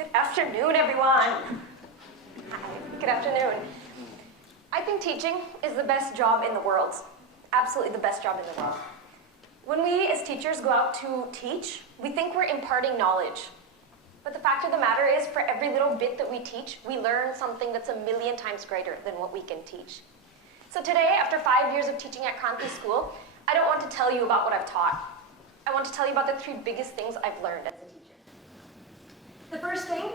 Good afternoon, everyone. Hi, good afternoon. I think teaching is the best job in the world. Absolutely the best job in the world. When we as teachers go out to teach, we think we're imparting knowledge. But the fact of the matter is, for every little bit that we teach, we learn something that's 1,000,000 times greater than what we can teach. So today, after 5 years of teaching at Kranti School, I don't want to tell you about what I've taught. I want to tell you about the 3 biggest things I've learned as a teacher. The first thing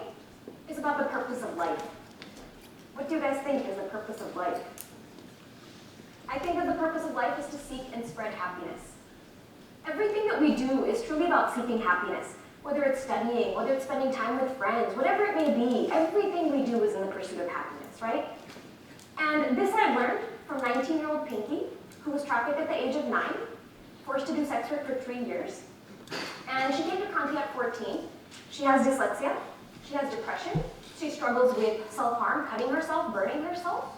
is about the purpose of life. What do you guys think is the purpose of life? I think that the purpose of life is to seek and spread happiness. Everything that we do is truly about seeking happiness. Whether it's studying, whether it's spending time with friends, whatever it may be, everything we do is in the pursuit of happiness, right? And this I've learned from 19-year-old Pinky, who was trafficked at the age of 9, forced to do sex work for 3 years. And she came to Kranti at 14. She has dyslexia, she has depression, she struggles with self-harm, cutting herself, burning herself,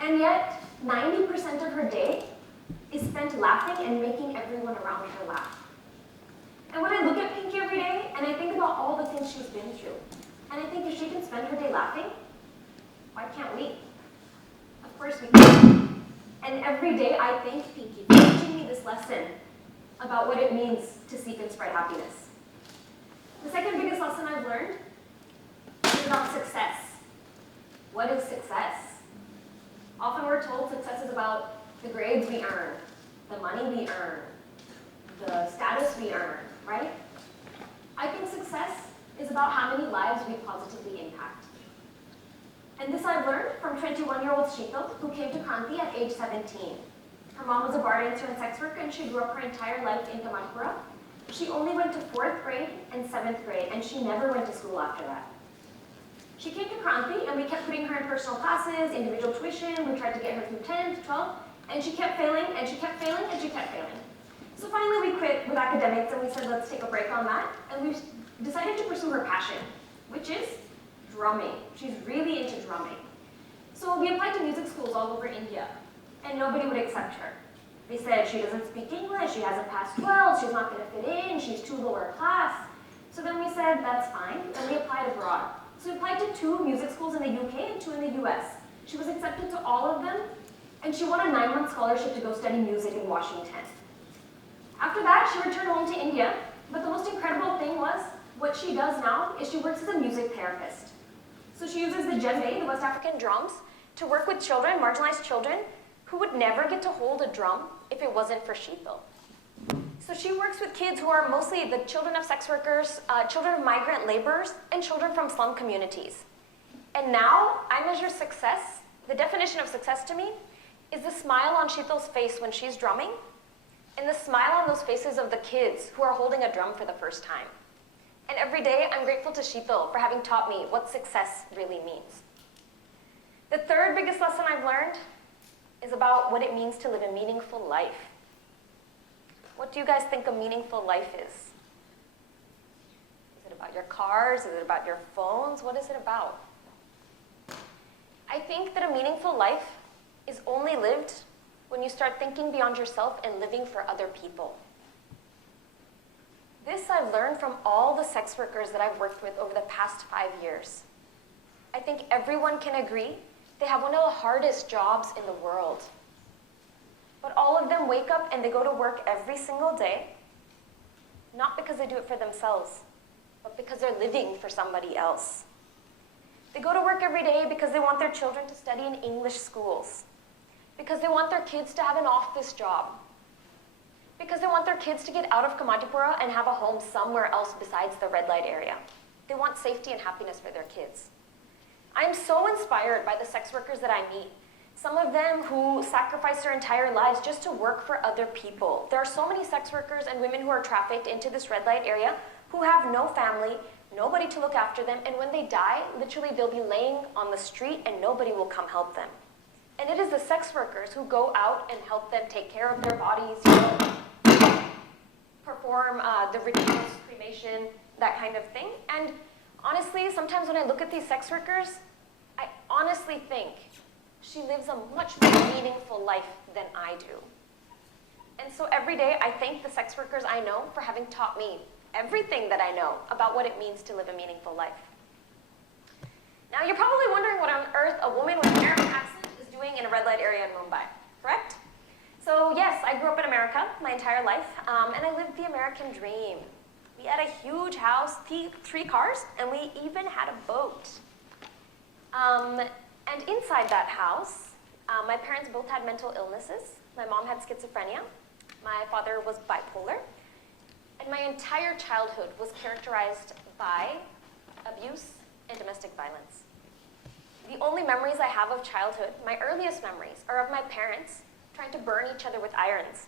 and yet 90% of her day is spent laughing and making everyone around her laugh. And when I look at Pinky every day, and I think about all the things she's been through, and I think if she can spend her day laughing, why can't we? Of course we can. And every day I thank Pinky for teaching me this lesson about what it means to seek and spread happiness. The second biggest lesson I've learned is about success. What is success? Often we're told success is about the grades we earn, the money we earn, the status we earn, right? I think success is about how many lives we positively impact. And this I've learned from 21-year-old Sheetal, who came to Kranti at age 17. Her mom was a bar dancer and sex worker, and she grew up her entire life in Manipura. She only went to 4th grade and 7th grade, and she never went to school after that. She came to Kranti, and we kept putting her in personal classes, individual tuition. We tried to get her through 10th, 12th, and she kept failing, and she kept failing, and she kept failing. So finally we quit with academics, and we said, let's take a break on that. And we decided to pursue her passion, which is drumming. She's really into drumming. So we applied to music schools all over India, and nobody would accept her. They said she doesn't speak English, she hasn't passed 12, she's not going to fit in, she's too lower class. So then we said, that's fine, and we applied abroad. So we applied to 2 music schools in the UK and 2 in the US. She was accepted to all of them, and she won a 9-month scholarship to go study music in Washington. After that, she returned home to India, but the most incredible thing was, what she does now is she works as a music therapist. So she uses the djembe, the West African drums, to work with children, marginalized children, who would never get to hold a drum if it wasn't for Sheetal. So she works with kids who are mostly the children of sex workers, children of migrant laborers, and children from slum communities. And now, I measure success. The definition of success to me is the smile on Sheetal's face when she's drumming, and the smile on those faces of the kids who are holding a drum for the first time. And every day, I'm grateful to Sheetal for having taught me what success really means. The third biggest lesson I've learned is about what it means to live a meaningful life. What do you guys think a meaningful life is? Is it about your cars? Is it about your phones? What is it about? I think that a meaningful life is only lived when you start thinking beyond yourself and living for other people. This I've learned from all the sex workers that I've worked with over the past 5 years. I think everyone can agree they have one of the hardest jobs in the world. But all of them wake up and they go to work every single day, not because they do it for themselves, but because they're living for somebody else. They go to work every day because they want their children to study in English schools, because they want their kids to have an office job, because they want their kids to get out of Kamatipura and have a home somewhere else besides the red light area. They want safety and happiness for their kids. I'm so inspired by the sex workers that I meet. Some of them who sacrifice their entire lives just to work for other people. There are so many sex workers and women who are trafficked into this red light area who have no family, nobody to look after them, and when they die, literally they'll be laying on the street and nobody will come help them. And it is the sex workers who go out and help them take care of their bodies, perform the rituals, cremation, that kind of thing. And honestly, sometimes when I look at these sex workers, I honestly think she lives a much more meaningful life than I do. And so every day I thank the sex workers I know for having taught me everything that I know about what it means to live a meaningful life. Now you're probably wondering what on earth a woman with an Arabic accent is doing in a red light area in Mumbai, correct? So yes, I grew up in America my entire life, and I lived the American dream. We had a huge house, 3 cars, and we even had a boat. And inside that house, my parents both had mental illnesses. My mom had schizophrenia. My father was bipolar. And my entire childhood was characterized by abuse and domestic violence. The only memories I have of childhood, my earliest memories, are of my parents trying to burn each other with irons,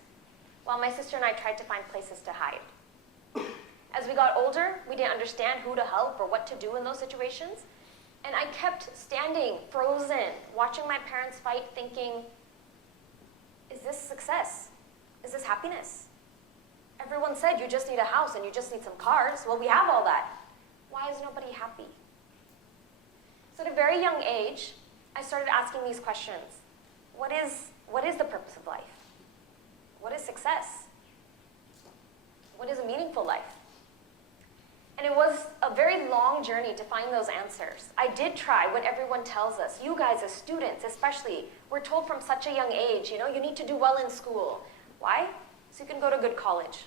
while my sister and I tried to find places to hide. As we got older, we didn't understand who to help or what to do in those situations, and I kept standing, frozen, watching my parents fight, thinking, is this success? Is this happiness? Everyone said you just need a house and you just need some cars. Well, we have all that. Why is nobody happy? So at a very young age, I started asking these questions. What is the purpose of life? What is success? What is a meaningful life? And it was a very long journey to find those answers. I did try what everyone tells us. You guys as students especially, we're told from such a young age, you need to do well in school. Why? So you can go to a good college.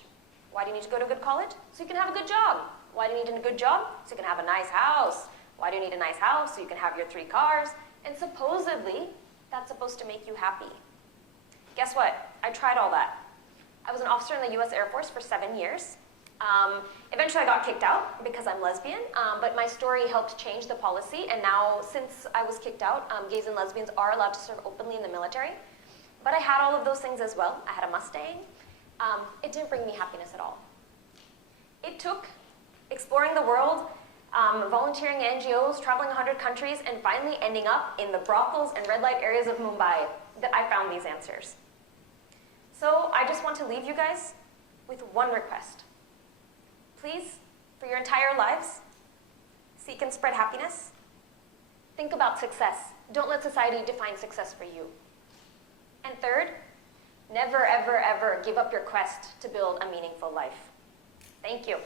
Why do you need to go to a good college? So you can have a good job. Why do you need a good job? So you can have a nice house. Why do you need a nice house? So you can have your 3 cars. And supposedly, that's supposed to make you happy. Guess what? I tried all that. I was an officer in the US Air Force for 7 years. Eventually I got kicked out because I'm lesbian, but my story helped change the policy, and now since I was kicked out, gays and lesbians are allowed to serve openly in the military. But I had all of those things as well. I had a Mustang. It didn't bring me happiness at all. It took exploring the world, volunteering in NGOs, traveling 100 countries, and finally ending up in the brothels and red light areas of Mumbai that I found these answers. So I just want to leave you guys with one request. Please, for your entire lives, seek and spread happiness. Think about success. Don't let society define success for you. And third, never, ever, ever give up your quest to build a meaningful life. Thank you.